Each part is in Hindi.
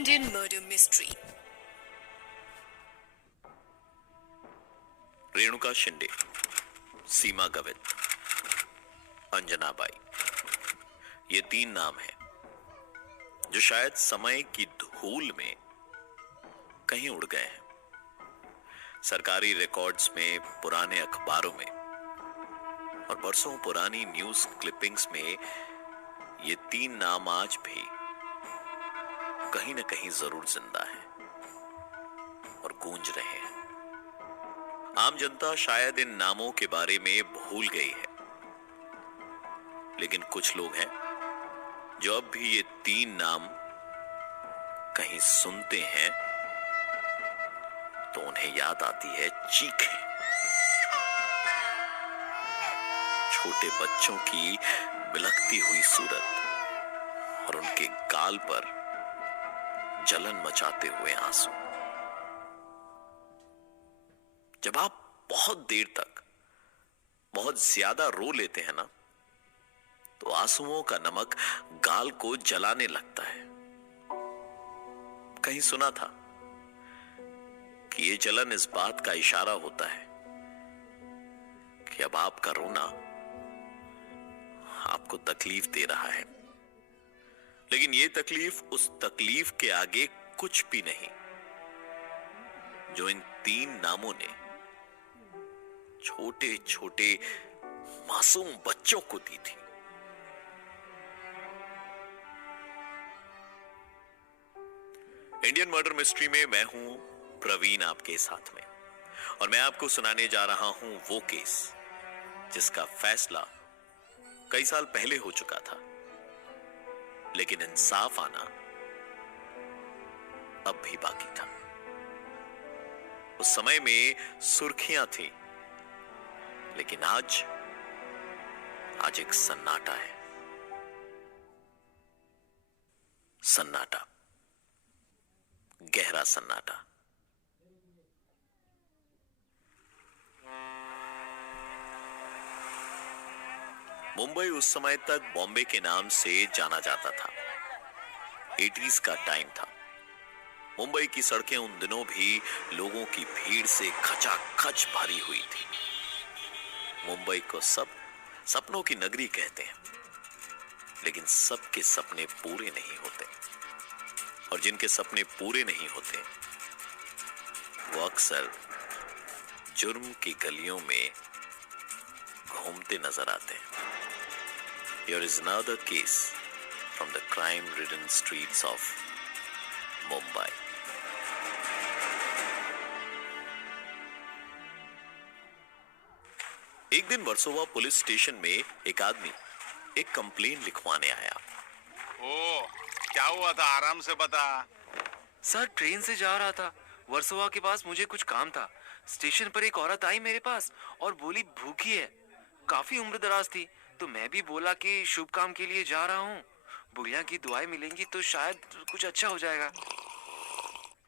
Indian murder mystery. Renuka Shinde, Seema Gavit, Anjana by, ये 3 नाम हैं जो शायद समय की धूल में कहीं उड़ गए हैं। सरकारी रिकॉर्ड्स में, पुराने अखबारों में और बरसों पुरानी न्यूज क्लिपिंग्स में ये 3 नाम आज भी कहीं ना कहीं जरूर जिंदा हैं और गूंज रहे हैं। आम जनता शायद इन नामों के बारे में भूल गई है, लेकिन कुछ लोग हैं जो अब भी ये 3 नाम कहीं सुनते हैं तो उन्हें याद आती है चीखें। छोटे बच्चों की बिलखती हुई सूरत और उनके गाल पर जलन मचाते हुए आंसू। जब आप बहुत देर तक बहुत ज्यादा रो लेते हैं ना, तो आंसुओं का नमक गाल को जलाने लगता है। कहीं सुना था कि ये जलन इस बात का इशारा होता है कि अब आपका रोना आपको तकलीफ दे रहा है, लेकिन ये तकलीफ उस तकलीफ के आगे कुछ भी नहीं जो इन 3 नामों ने छोटे छोटे मासूम बच्चों को दी थी। इंडियन मर्डर मिस्ट्री में मैं हूं प्रवीण आपके साथ में, और मैं आपको सुनाने जा रहा हूं वो केस जिसका फैसला कई साल पहले हो चुका था, लेकिन इंसाफ आना अब भी बाकी था। उस समय में सुर्खियां थी, लेकिन आज एक सन्नाटा है। सन्नाटा, गहरा सन्नाटा। मुंबई उस समय तक बॉम्बे के नाम से जाना जाता था। 80s का टाइम था। मुंबई की सड़कें उन दिनों भी लोगों की भीड़ से खचाखच भरी हुई थी। मुंबई को सब सपनों की नगरी कहते हैं, लेकिन सबके सपने पूरे नहीं होते, और जिनके सपने पूरे नहीं होते वो अक्सर जुर्म की गलियों में घूमते नजर आते हैं। Here is another case from the crime-ridden streets of Mumbai. एक दिन वर्सोवा पुलिस स्टेशन में एक आदमी एक कंप्लेन लिखवाने आया। ओ, क्या हुआ था? आराम से बता। सर, ट्रेन से जा रहा था वर्सोवा के पास, मुझे कुछ काम था। स्टेशन पर एक औरत आई मेरे पास और बोली भूखी है। काफी उम्र दराज थी, तो मैं भी बोला कि शुभ काम के लिए जा रहा हूँ, बुढ़िया की दुआएं मिलेंगी तो शायद कुछ अच्छा हो जाएगा।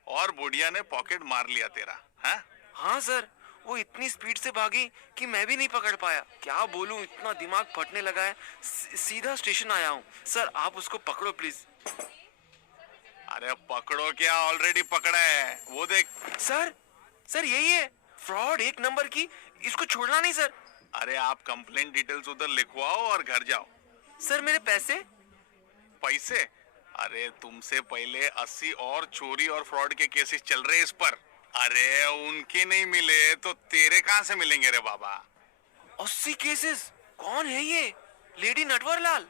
और बुढ़िया ने पॉकेट मार लिया तेरा? हैं? हाँ सर, वो इतनी स्पीड से भागी कि मैं भी नहीं पकड़ पाया। क्या बोलूं, इतना दिमाग फटने लगा है। सीधा स्टेशन आया हूँ। सर, आप उसको पकड़ो प्लीज। अरे पकड़ो क्या, ऑलरेडी पकड़ा है, वो देख। सर यही है, फ्रॉड 1 नंबर की, इसको छोड़ना नहीं सर। अरे आप कंप्लेंट डिटेल्स उधर लिखवाओ और घर जाओ। सर, मेरे पैसे? अरे तुमसे पहले 80 और चोरी और फ्रॉड के केसेस चल रहे इस पर। अरे उनके नहीं मिले तो तेरे कहां से मिलेंगे रे बाबा? 80 केसेस? कौन है ये? लेडी नटवरलाल?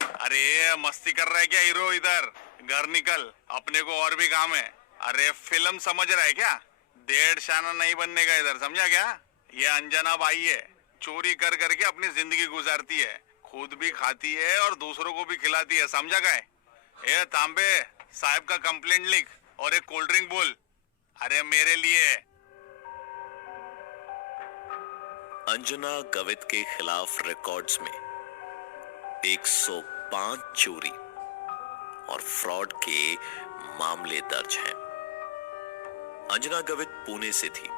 अरे मस्ती कर रहा है क्या हीरो? इधर घर निकल, अपने को और भी काम है। अरे फिल्म समझ रहा है क्या? डेढ़ शाना नहीं बनने का इधर, समझा क्या? ये अंजना बाई है, चोरी कर करके अपनी जिंदगी गुजारती है, खुद भी खाती है और दूसरों को भी खिलाती है, समझा क्या? ए तांबे, साहब का कंप्लेंट लिख और एक कोल्ड ड्रिंक बोल। अरे मेरे लिए। अंजना गवित के खिलाफ रिकॉर्ड्स में 105 चोरी और फ्रॉड के मामले दर्ज हैं। अंजना गवित पुणे से थी।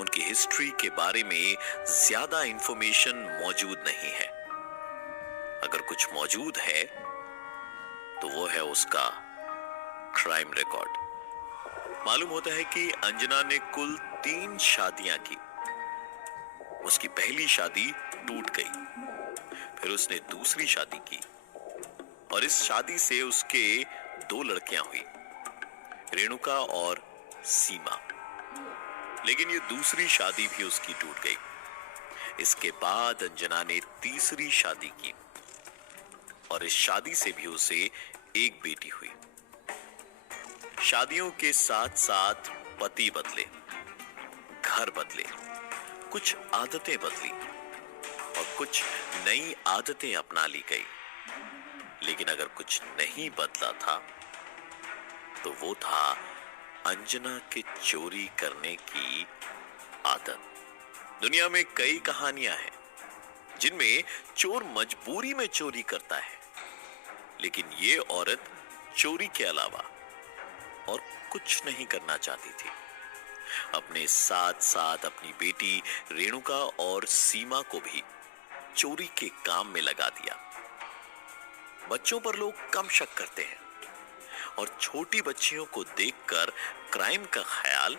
उनकी हिस्ट्री के बारे में ज्यादा इंफॉर्मेशन मौजूद नहीं है। अगर कुछ मौजूद है तो वो है उसका क्राइम रिकॉर्ड। मालूम होता है कि अंजना ने कुल 3 शादियां की। उसकी पहली शादी टूट गई, फिर उसने दूसरी शादी की और इस शादी से उसके 2 लड़कियां हुई, रेणुका और सीमा। लेकिन ये दूसरी शादी भी उसकी टूट गई। इसके बाद अंजना ने तीसरी शादी की और इस शादी से भी उसे एक बेटी हुई। शादियों के साथ साथ पति बदले, घर बदले, कुछ आदतें बदली और कुछ नई आदतें अपना ली गई। लेकिन अगर कुछ नहीं बदला था तो वो था अंजना के चोरी करने की आदत। दुनिया में कई कहानियां हैं जिनमें चोर मजबूरी में चोरी करता है, लेकिन ये औरत चोरी के अलावा और कुछ नहीं करना चाहती थी। अपने साथ साथ अपनी बेटी रेणुका और सीमा को भी चोरी के काम में लगा दिया। बच्चों पर लोग कम शक करते हैं और छोटी बच्चियों को देखकर क्राइम का ख्याल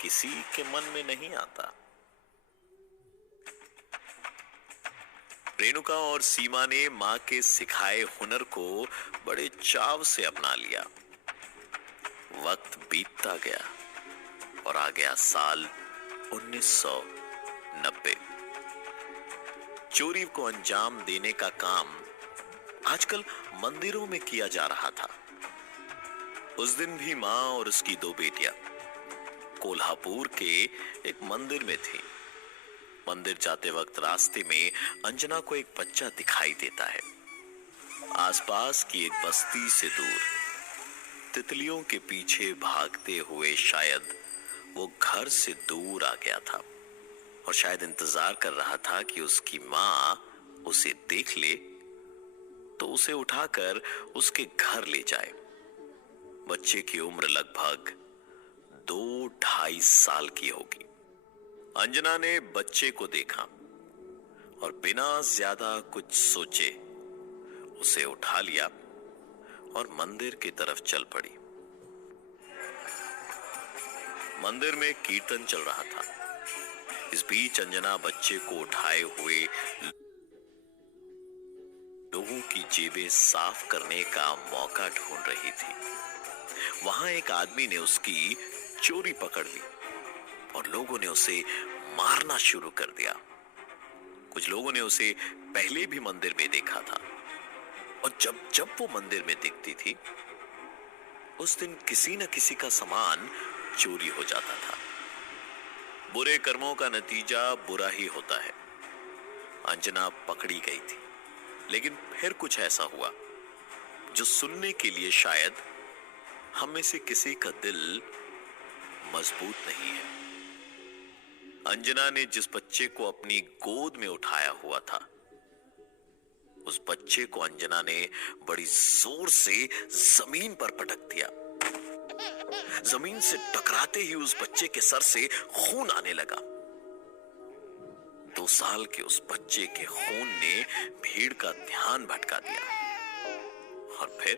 किसी के मन में नहीं आता। रेणुका और सीमा ने मां के सिखाए हुनर को बड़े चाव से अपना लिया। वक्त बीतता गया और आ गया साल 1990। चोरी को अंजाम देने का काम आजकल मंदिरों में किया जा रहा था। उस दिन भी मां और उसकी 2 बेटियां कोल्हापुर के एक मंदिर में थी। मंदिर जाते वक्त रास्ते में अंजना को एक बच्चा दिखाई देता है। आसपास की एक बस्ती से दूर तितलियों के पीछे भागते हुए शायद वो घर से दूर आ गया था और शायद इंतजार कर रहा था कि उसकी मां उसे देख ले तो उसे उठाकर उसके घर ले जाए। बच्चे की उम्र लगभग 2-2.5 साल की होगी। अंजना ने बच्चे को देखा और बिना ज्यादा कुछ सोचे उसे उठा लिया और मंदिर की तरफ चल पड़ी। मंदिर में कीर्तन चल रहा था। इस बीच अंजना बच्चे को उठाए हुए लोगों की जेबें साफ करने का मौका ढूंढ रही थी। वहां एक आदमी ने उसकी चोरी पकड़ ली और लोगों ने उसे मारना शुरू कर दिया। कुछ लोगों ने उसे पहले भी मंदिर में देखा था और जब वो मंदिर में दिखती थी उस दिन किसी न किसी का सामान चोरी हो जाता था। बुरे कर्मों का नतीजा बुरा ही होता है। अंजना पकड़ी गई थी, लेकिन फिर कुछ ऐसा हुआ जो सुनने के लिए शायद हम में से किसी का दिल मजबूत नहीं है। अंजना ने जिस बच्चे को अपनी गोद में उठाया हुआ था, उस बच्चे को अंजना ने बड़ी जोर से जमीन पर पटक दिया। जमीन से टकराते ही उस बच्चे के सर से खून आने लगा। 2 साल के उस बच्चे के खून ने भीड़ का ध्यान भटका दिया और फिर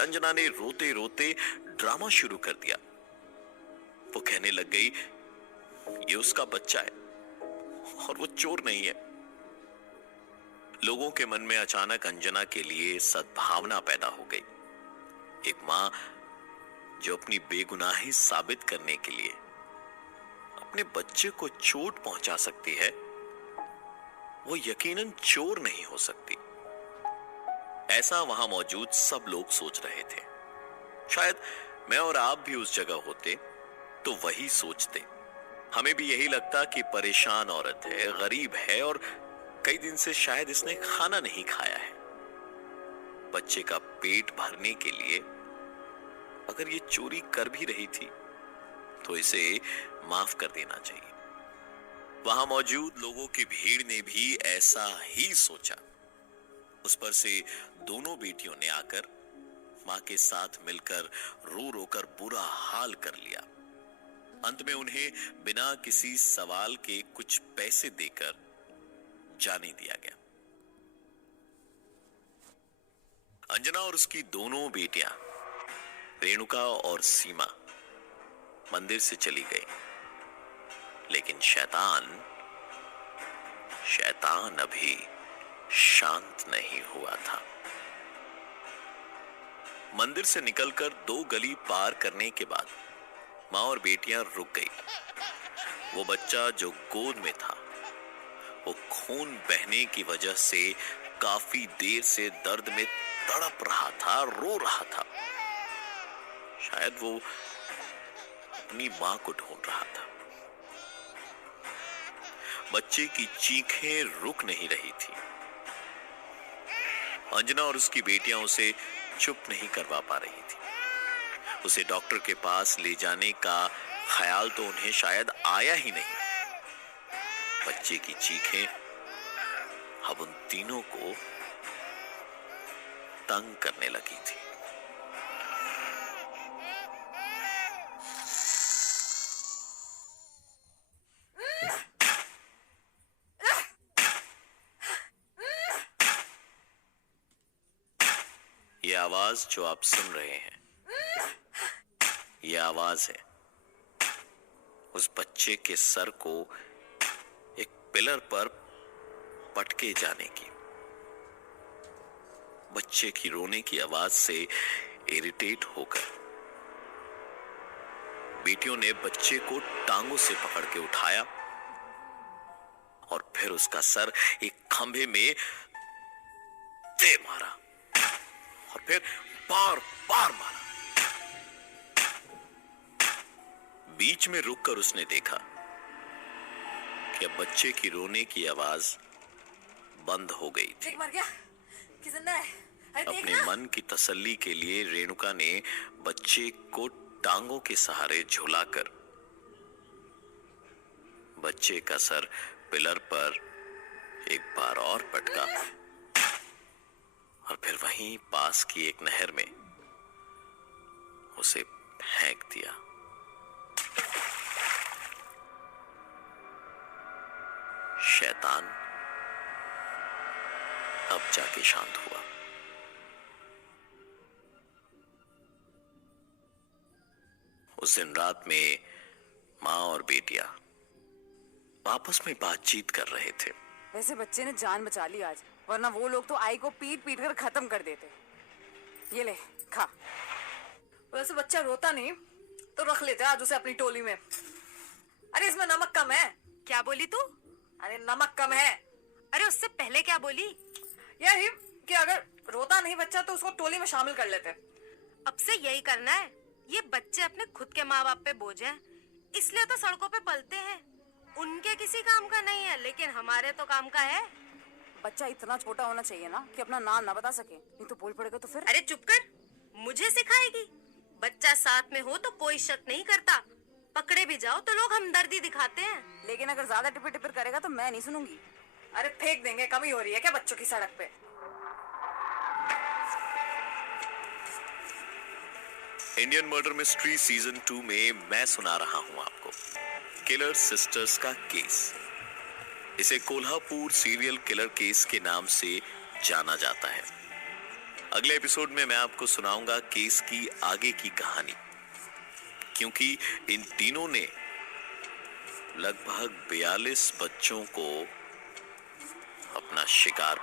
अंजना ने रोते रोते ड्रामा शुरू कर दिया। वो कहने लग गई, ये उसका बच्चा है और वो चोर नहीं है। लोगों के मन में अचानक अंजना के लिए सद्भावना पैदा हो गई। एक मां जो अपनी बेगुनाही साबित करने के लिए अपने बच्चे को चोट पहुंचा सकती है, वो यकीनन चोर नहीं हो सकती। ऐसा वहां मौजूद सब लोग सोच रहे थे। शायद मैं और आप भी उस जगह होते तो वही सोचते। हमें भी यही लगता कि परेशान औरत है, गरीब है और कई दिन से शायद इसने खाना नहीं खाया है। बच्चे का पेट भरने के लिए अगर ये चोरी कर भी रही थी तो इसे माफ कर देना चाहिए। वहां मौजूद लोगों की भीड़ ने भी ऐसा ही सोचा। उस पर से दोनों बेटियों ने आकर मां के साथ मिलकर रो रो कर बुरा हाल कर लिया। अंत में उन्हें बिना किसी सवाल के कुछ पैसे देकर जाने दिया गया। अंजना और उसकी दोनों बेटियां रेणुका और सीमा मंदिर से चली गई, लेकिन शैतान अभी शांत नहीं हुआ था। मंदिर से निकलकर 2 गली पार करने के बाद मां और बेटियां रुक गई। वो बच्चा जो गोद में था वो खून बहने की वजह से काफी देर से दर्द में तड़प रहा था, रो रहा था। शायद वो अपनी मां को ढूंढ रहा था। बच्चे की चीखें रुक नहीं रही थी। अंजना और उसकी बेटियां उसे चुप नहीं करवा पा रही थी। उसे डॉक्टर के पास ले जाने का ख्याल तो उन्हें शायद आया ही नहीं। बच्चे की चीखें अब उन तीनों को तंग करने लगी थी। ये आवाज जो आप सुन रहे हैं, ये आवाज है उस बच्चे के सर को एक पिलर पर पटके जाने की। बच्चे की रोने की आवाज से इरिटेट होकर बेटियों ने बच्चे को टांगों से पकड़ के उठाया और फिर उसका सर एक खंभे में दे मारा और फिर बार बार मारा। बीच में रुककर उसने देखा कि अब बच्चे की रोने की आवाज बंद हो गई थी। मर गया कि जिंदा है? अरे देख अपने ना। मन की तसल्ली के लिए रेणुका ने बच्चे को टांगों के सहारे झुलाकर बच्चे का सर पिलर पर एक बार और पटका और फिर वहीं पास की एक नहर में उसे फेंक दिया। शैतान अब जाके शांत हुआ। उस दिन रात में मां और बेटियां आपस में बातचीत कर रहे थे। वैसे बच्चे ने जान बचा ली आज, वरना वो लोग तो आई को पीट पीट कर खत्म कर देते। ये ले खा। वैसे बच्चा रोता नहीं तो रख लेते आज उसे अपनी टोली में। अरे इसमें नमक कम है। क्या बोली तू? अरे नमक कम है। अरे उससे पहले क्या बोली? यही कि अगर रोता नहीं बच्चा तो उसको टोली में शामिल कर लेते। अब से यही करना है। ये बच्चे अपने खुद के माँ बाप पे बोझ हैं, इसलिए तो सड़कों पे पलते हैं। उनके किसी काम का नहीं है, लेकिन हमारे तो काम का है। बच्चा इतना छोटा होना चाहिए ना कि अपना नाम ना बता सके, नहीं तो बोल पड़ेगा तो फिर। अरे चुप कर, मुझे सिखाएगी? बच्चा साथ में हो तो कोई शक नहीं करता, पकड़े भी जाओ तो लोग हमदर्दी दिखाते हैं। लेकिन अगर ज्यादा टिपिर टिपिर करेगा तो मैं नहीं सुनूंगी। अरे फेंक देंगे, कमी हो रही है क्या बच्चों की सड़क पे? इंडियन मर्डर मिस्ट्री सीजन 2 में मैं सुना रहा हूं आपको किलर सिस्टर्स का केस। इसे कोल्हापुर सीरियल किलर केस के नाम से जाना जाता है। अगले एपिसोड में मैं आपको सुनाऊंगा केस की आगे की कहानी, क्योंकि इन तीनों ने लगभग 42 बच्चों को अपना शिकार